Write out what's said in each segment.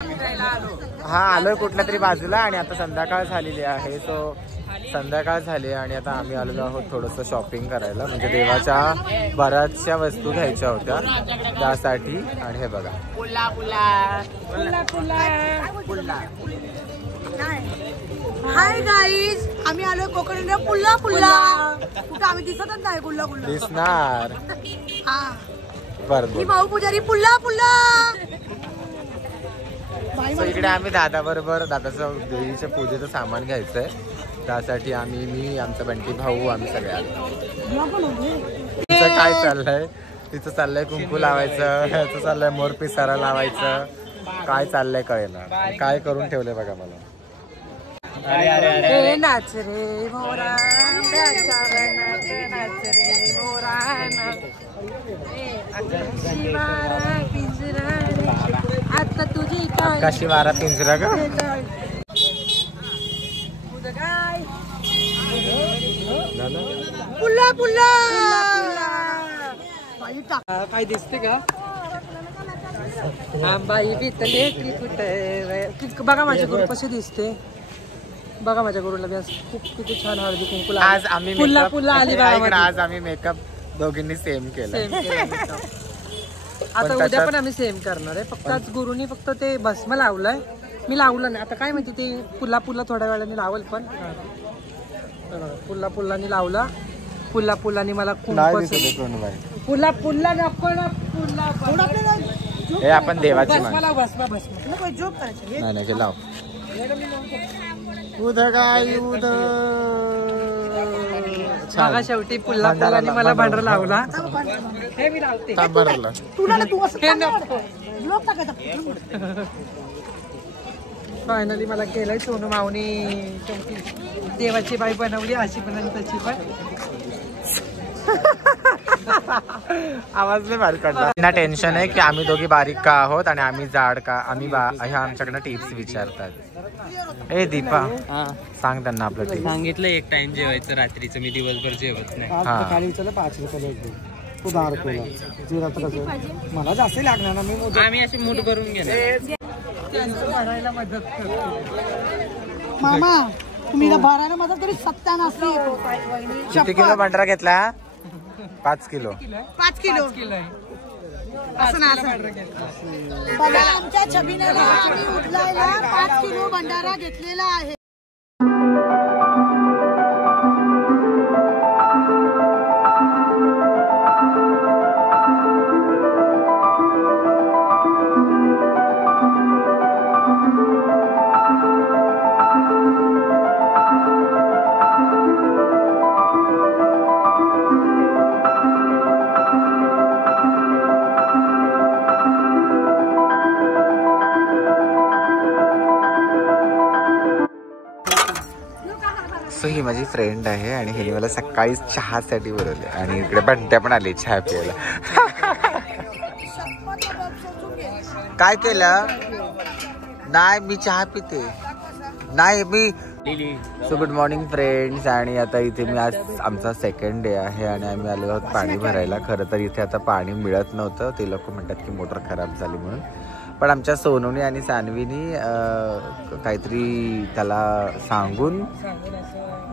हा आलोय कुठल्या तरी बाजूला आणि आता संध्याकाळ झालेली आहे. सो संध्याकाळ झाली आणि आता आम्ही आलेलो आहोत थोडंसं शॉपिंग करायला. म्हणजे देवाच्या बऱ्याचशा वस्तू घ्यायच्या होत्या त्यासाठी. आणि हे बघा पुल्ला पुल्ला पुल्ला पुल्ला. हाय गाईज, आम्ही आलोय कोकण पुल्ला पुल्ला. कुठं आम्ही दिसतच नाही. पुल्ला पुल्ला दिसणार. बरं भाऊ पुजारी पुल्ला पुल्ला. इकडे आम्ही दादा बरोबर दादाचं देवीच्या पूजेचं सामान घ्यायचंय त्यासाठी आम्ही मी आमचा बंटी भाऊ आम्ही सगळे आलो. तिचं काय चाललंय? तिचं चाललंय कुंकू लावायचं, ह्याचं चाललंय मोर पिसारा लावायचं. काय चाललंय कळेना. काय करून ठेवलंय बघा मला. नाच रे मोरा नाच रे मोरा आता तुझी कशी मारा पिंजरा का पुल्ला पुल्ला. काय दिसते का? बाई बितले की कुठे बघा माझ्या गुरु कशी दिसते. बघा माझ्या गुरुला खूप किती छान हळदी कुंकू. आज आम्ही पुल्ला पुल्ला आली. आज आम्ही मेकअप दोघींनी सेम केलं. आता उद्या पण आम्ही सेम करणार आहे. फक्त आज गुरुनी फक्त ते भस्म लावलंय, मी लावलं नाही. आता काय माहिती ते पुल्ला पुल्ला थोड्या वेळाने लावल. पण पुल्ला पुल्लानी लावला. पुल्ला पुल्लानी मला पुल्ला पुल्ला नको ना. पुल्ला हे आपण देवाची भस्म भस्म जोक करायचं. नाही नाही लाव. उद गाय उद. बघा शेवटी पुल्ला पुल्लानी मला भांडर लावला. हे मी लावते. फायनली मला केलंय सोनू माऊनी. शेवटी देवाची बाई बनवली. अशी पण आणि तशी पण. आवाज नाही बारीक काढला. ना टेन्शन आहे की आम्ही दोघी बारीक का आहोत आणि आम्ही जाड का. आम्ही ह्या आमच्याकडनं टिप्स विचारतात. ए दीपा सांग त्यांना आपलं टिप्स. सांगितलं एक टाइम जेवायचं रात्रीचं. मी दिवसभर जेवत नाही. 5 रुपये तू 10 रुपये मला जास्त लागणार ना. मी आम्ही अशी मूड करून गेलो. भरायला मदत करतो. मामा तुम्ही भरायला मदत तरी सत्ता नसली. किती किलो भंडारा घेतला? 5 किलो. 5 किलो असं ना. बघा आमच्या छबिनाला आम्ही उठलायला 5 किलो भंडारा घेतलेला आहे. सो ही माझी फ्रेंड आहे आणि हिने मला सकाळी चहासाठी बोलवले आणि इकडे बंट्या पण आली चहा प्यायला. काय केलं? नाही मी चहा पिते नाही मी. So good morning friends. आणि आता इथे मी आज आमचा सेकंड डे आहे आणि आम्ही आलो आहोत पाणी भरायला. खरं तर इथे आता पाणी मिळत नव्हतं. ते लोक म्हणतात की मोटर खराब झाली म्हणून. पण आमच्या सोनूने आणि सानवीनी काहीतरी त्याला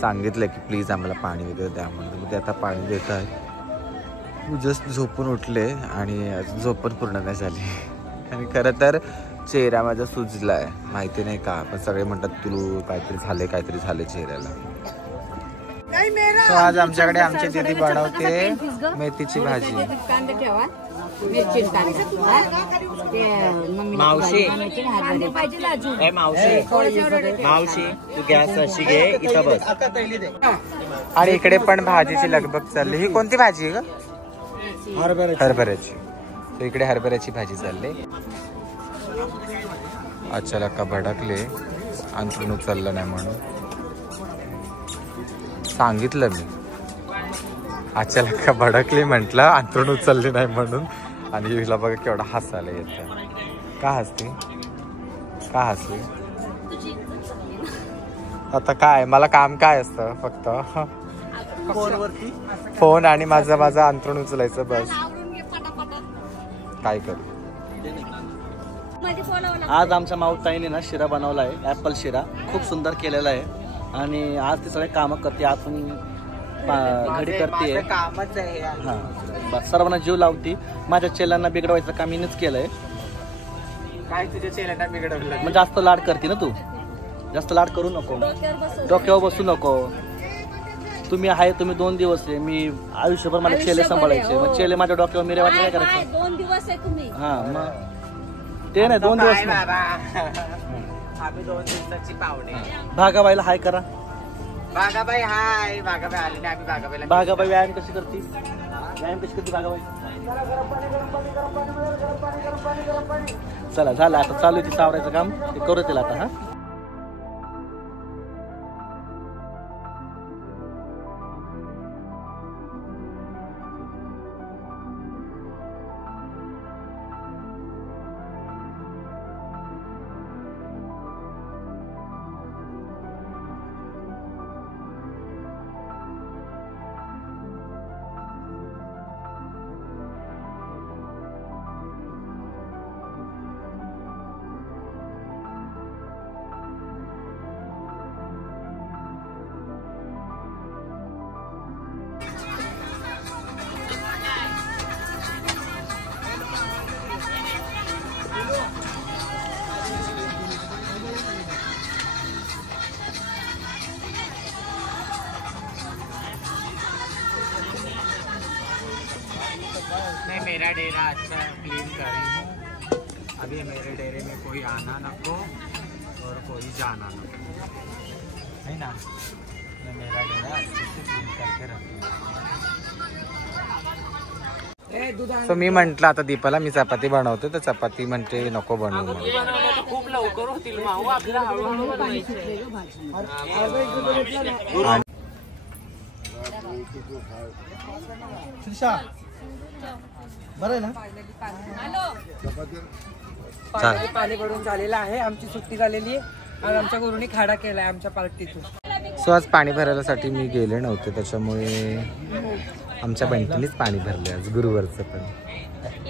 सांगितलं की प्लीज आम्हाला पाणी वगैरे द्या म्हणून. ते आता पाणी देत आहे. जस्ट झोपून उठले आणि झोप पण पूर्ण नाही झाली. आणि खरं तर चेहरा माझा सुजला आहे. माहिती नाही का पण सगळे म्हणतात तू काहीतरी झाले चेहऱ्याला. So, आज आमच्याकडे आमची दीदी बनवते मेथीची भाजी. मावशी तू गॅस अशी घे इथं बस. आणि इकडे पण भाजीची लगबग चालली. ही कोणती भाजी आहे ग? हरभऱ्याची. इकडे हरभऱ्याची भाजी चालली. अच्छा का भडकले अंतरून उचललं नाही म्हणून सांगितलं मी. अचानक का भडकली म्हटलं अंतरून उचलली नाही म्हणून. आणि हिला बघा केवढा हसायला येतं. का हसते? का हसली? आता काय मला काम काय असतं फक्त फोन आणि माझं अंतरून उचलायचं बस. काय करू? आज आमच्या माऊताईने ना शिरा बनवला आहे, ॲपल शिरा खूप सुंदर केलेला आहे. आणि आज ती सगळे कामं करते, आतून घडी करते. कामच आहे. हां बस सर्वांना जीव लावती. माझ्या चेलांना बिघडवायचं काम मीच केलंय. काय तुझ्या चेहऱ्याला बिघडवलं? मग जास्त लाड करते ना तू, जास्त लाड करू नको, डोक्यावर बसू नको. तुम्ही आहे, तुम्ही 2 दिवस आहे, मी आयुष्यभर मला चेले सांभाळायचे. मग चेले माझ्या डोक्यावर मिरे वाटले काय करायचं? 2 दिवस आहे तुम्ही. हा मग ते नाही 2 दिवस नाही. आम्ही 2 दिवसाची पाहुणे. भागाबाईला हाय करा. भागाबाई हाय. भागाबाई आली नाही, आम्ही भागाबाईला. भागाबाई व्यायाम कशी करते? व्यायाम कशी करते भागाबाई? चला झालं आता, चालू आहे ती सावरायचं काम, ते करू तिला आता. हा मैं मेरा डेरा अच्छा क्लीन कर रही हूँ. अभी मेरे डेरे में कोई आना नको और कोई जाना नको, है ना. मैं मेरा डेरा अच्छे से क्लीन करके रखूँ. सो मी म्हंटल आता दीपाला मी चपाती बनवते, तर चपाती म्हणते नको बनवू म्हणून. खूप लवकर होतील माऊ, आपल्याला हळूहळू बनवायची. पाणी भरून झालेलं आहे. आमची सुट्टी झालेली आहे आणि आमच्या गुरुनी खाडा केलाय आमच्या पार्टीतून. सो आज पाणी भरायसाठी मी गेले नव्हते, त्याच्यामुळे आमच्या बहिणीनेच पाणी भरले आज गुरुवारचं. पण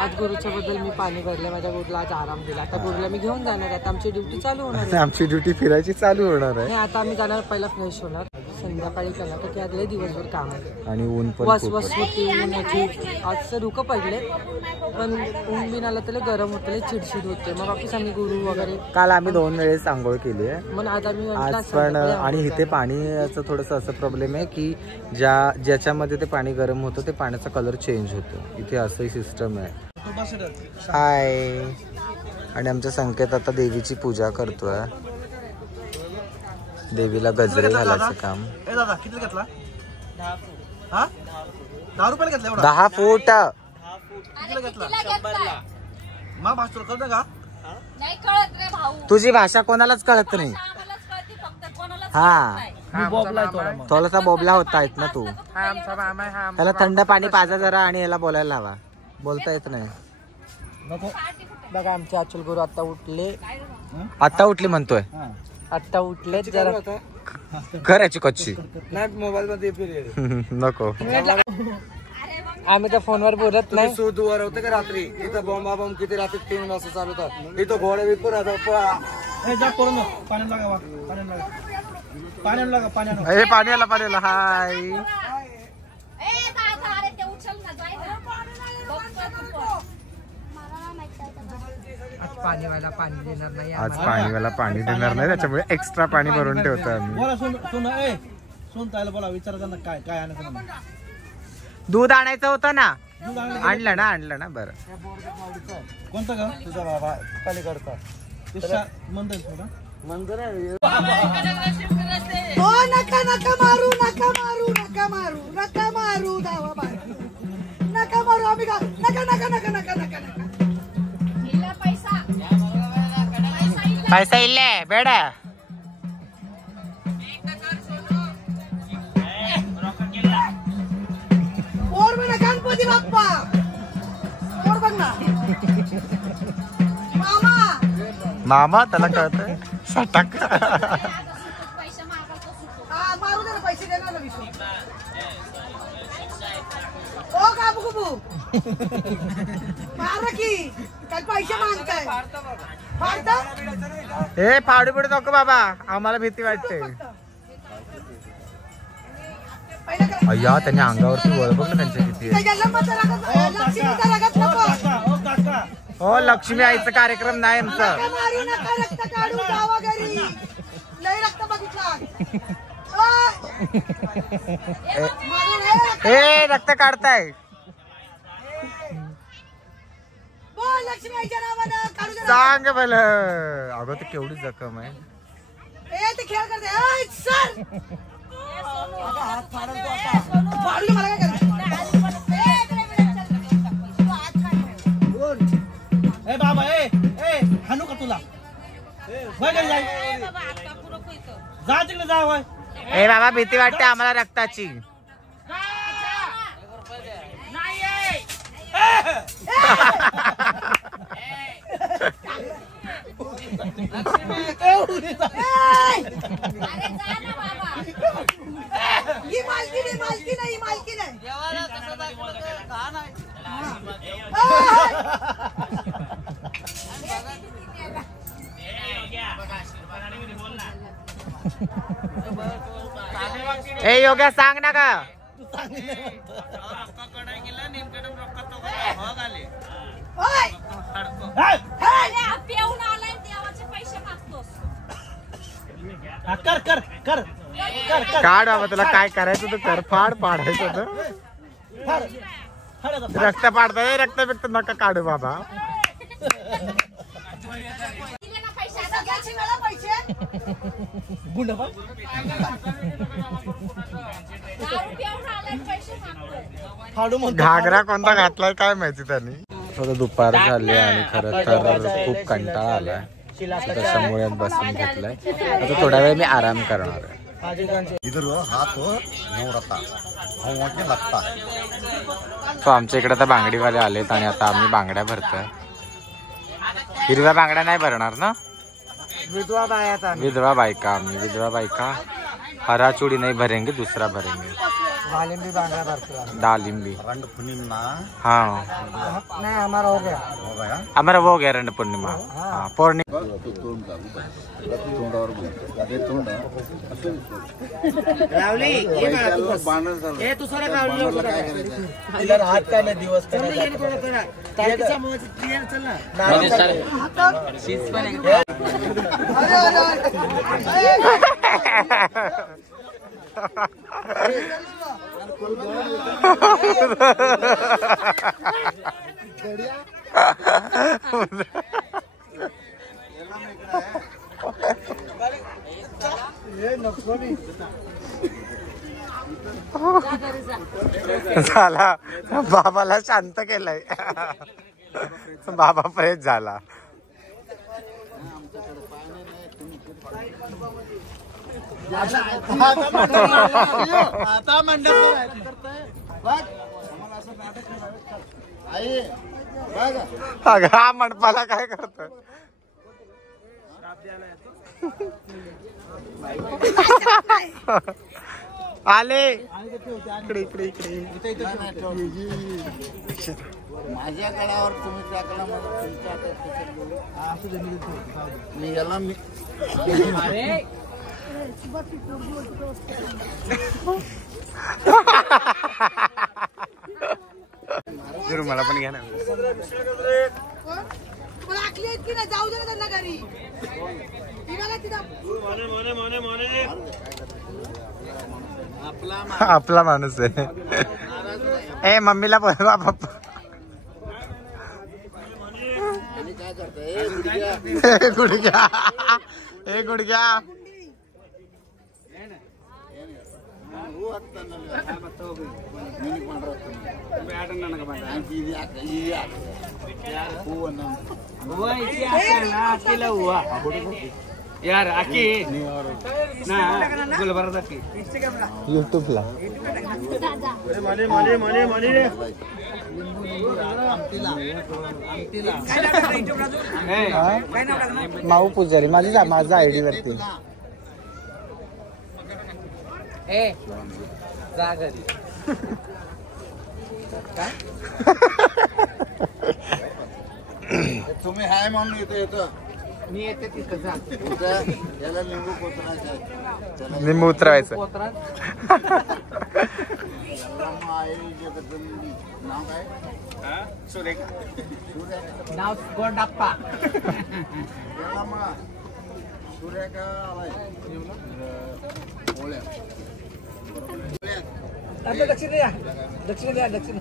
आज गुरुच्या बद्दल मी पाणी भरले, माझ्या गुरुला आज आराम दिला. आता गुरुला मी घेऊन जाणार. आता आमची ड्युटी चालू होणार आहे. आमची ड्युटी फिरायची चालू होणार आहे. आता आम्ही जाणार, पहिला फ्रेश होणार, संध्याकाळी करणार, की आज लय दिवसभर काम आहे आणि ऊन पण वस होती उन्हाची. आज धुकं पडले, पण ऊन बिन आलं तर गरम होतं, चिडचिड होते. मग वापस आम्ही गुरु वगैरे काल आम्ही 2 वेळेस आंघोळ केली आहे. मग आज आम्ही आज पण. आणि इथे पाणीचं थोडंसं असं प्रॉब्लेम आहे की ज्याच्यामध्ये ते पाणी गरम होतं ते पाण्याचा कलर चेंज होतो. इथे असंही सिस्टम आहे. हाय. आणि आमच्या संकेत आता देवीची पूजा करतोय. देवीला गजरे घालायचं काम. 10 रुपयाला घेतला. 10 फूट. तुझी भाषा कोणालाच कळत नाही. हा थोडासा बोबला होता येत ना तू. त्याला थंड पाणी पाजा जरा आणि याला बोलायला लावा. बोलता येत नाही. बघा आमचे अचल गुरु आता उठले. आता उठली म्हणतोय. आता उठले जरा करायची कच्ची मोबाईल मध्ये नको. आम्ही तर फोनवर बोलत नाही. सुदूवर होते का रात्री इथं बॉम्बा बॉम्ब किती रात्री 3 वाजता चालू होतात. इथं घोडे विपूर पाण्याला हाय. आज पाणीवाला पाणी देणार नाही. आज पाणीवाला पाणी देणार नाही, त्याच्यामुळे एक्स्ट्रा पाणी भरून ठेवतो आम्ही. बोला विचार काय काय आणायचं. दूध आणायचं होतं ना. आणलं ना. बरं कोणतं का तुझा बाबा पलीकडचा मंदिर आहे. नका मारू आम्ही नका पैसा इल्ले बेड. गणपती बाप्पा बघ ना. मामा त्याला कळतंय. सटक. मारू दे ना, पैसे देणार ना विषय. ओ काबू मारा की काय पैसे मागताय. फाडता? हे फाडू बिडू नको बाबा, आम्हाला भीती वाटते. पहिलं करा. अय्या त्यांनी अंगावरती वळ बघ ना त्यांच्या किती आहे. त्या लंबाचा रागात- लक्ष्मीचा रागात नको. हो लक्ष्मी आईचा कार्यक्रम नाही आमचा. नका मारू नका, रक्त काढू, जावा घरी. लय रक्त बघितला. ओय! मारून हे रक्त. हे रक्त काढताय. बोल लक्ष्मी आईच्या नावानं काढू दे. सांग भलं. अगं ते केवढी जखम आहे. ए ते खेळ करते. ओय, सर. फाडू दे, मला काय करायचं? ए बाबा ए हाणू का तुला वय घरी जाय. जा तिकडे जा वय. ए बाबा भीती वाटते आम्हाला रक्ताची. ही मालकी नाही, मालकी नाही, मालकी नाही. ए योग्या सांग ना का. ओय! पिऊन आलाय देवाचे पैसे मागतोस. हा, कर कर कर कर कर काढ बाबा तुला काय करायचं तर कर. फाड पाडायचं तर फाड फाड आता. रक्त पाडताय. रक्त बिक्त नका काढू बाबा. दिले ना पैसे आता सगळ्याची वेळा पैसे. गुंड बघ. दारू पिऊन आलाय पैसे मागतोय. फाडू म्हणतो. घागरा कोणता घातलाय काय माहिती त्यांनी. थोडं दुपार झाली आणि खरं तर खूप कंटाळा आलाय, त्याच्यामुळे बसून घेतलाय. आता थोडा वेळ मी आराम करणार आहे. तो आमच्या इकडे आता बांगडीवाले आलेत आणि आता आम्ही बांगड्या भरतोय. हिरव्या बांगड्या नाही भरणार ना. विधवा बाया विधवा बायका आम्ही विधवा बायका. हरा चूड़ी नहीं भरेंगे, दूसरा भरेंगे. दालिम्बी बांगड़ा भरते. दालिम्बी रंग पूर्णिमा हाँ नहीं हमारा हो गया. हमारा वो हो गया रंग पूर्णिमा. हाँ पूर्णिमा. हात काय नाही दिवस झाला. बाबाला शांत केलंय. बाबा फ्रेश झाला. आता मंडप अगं हा मंडपाला काय करतोय. आले इकडे इकडे इकडे. माझ्या गळावर तुम्ही टाकला मला तुमच्या मी याला मी मला पण घ्या ना. तुम्हाला आखली आहेत की नाही? जाऊ दे ना त्यांना घरी. ही बघा तिथं. आपला माणूस आहे. ए मम्मीला बोलवा पप्पा. काय करताय गुडघ्या ए गुडघ्या. यार आकी ना गुलबर्ग की युट्यूबला माऊ पुजारी माझा आयडी वरती. ए जा घरी. तुम्ही हाय म्हणून येतो येतो मी येते तिथं जा. याला लिंबू कोतरायचं आहे. लिंबू उतरवायचं. नाव काय? नाव गोंडाप्पा. याला मग सूर्या आलाय ओळ्या. दक्षिण द्या, दक्षिण द्या, दक्षिण.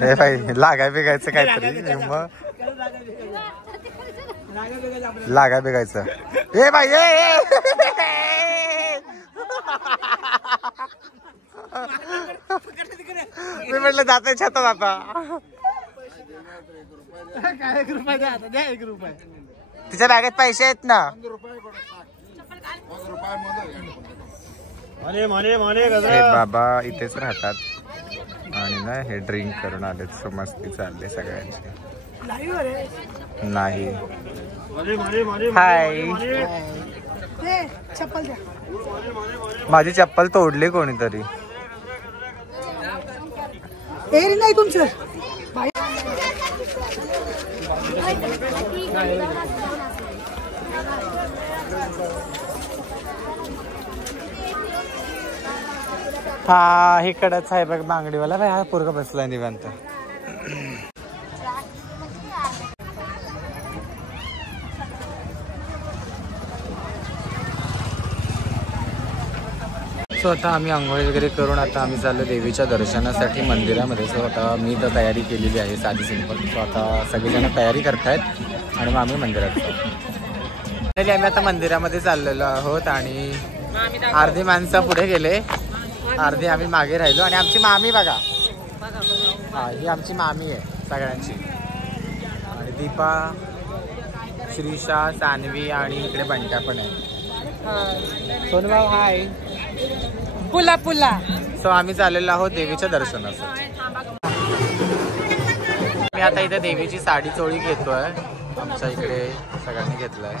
हे बाई लागाय बिगायचं काहीतरी मग लागाय बिगायचं. ए बाई मी म्हटलं जाते छातात आता. काय 1 रुपया द्या, द्या 1 रुपया. तिच्या बॅगेत पैसे आहेत ना. 1 रुपया हे बाबा इथेच राहतात आणि ना हे ड्रिंक करून आलेत. सो मस्ती चालले सगळ्यांची. नाही हाय. चप्पल द्या. माझी चप्पल तोडली कोणीतरी. एरी नाही तुमचं. हा इकडच आहे बघ बांगडीवाला. बाई हा पोरगा बसलाय निवांत. सो आता आम्ही आंघोळी वगैरे करून आता आम्ही चाललो देवीच्या दर्शनासाठी मंदिरामध्ये. सो आता मी तर तयारी केलेली आहे साधी सिंपल. सो आता सगळेजण तयारी करतायत आणि मग आम्ही मंदिरात जाऊ. आम्ही आता मंदिरामध्ये चाललेलो आहोत आणि अर्धी माणसं पुढे गेले, अर्धी आम्ही मागे राहिलो. आणि आमची मामी बघा, हा ही आमची मामी आहे सगळ्यांची. आणि दीपा, श्रीषा, सान्वी आणि इकडे बंट्या पण आहे. सोनूभाऊ हाय. पुला पुला. सो आम्ही चाललेलो आहोत देवीच्या दर्शनासाठी. मी आता इथे देवीची साडी चोळी घेतोय. आमच्या इकडे सगळ्यांनी घेतलाय.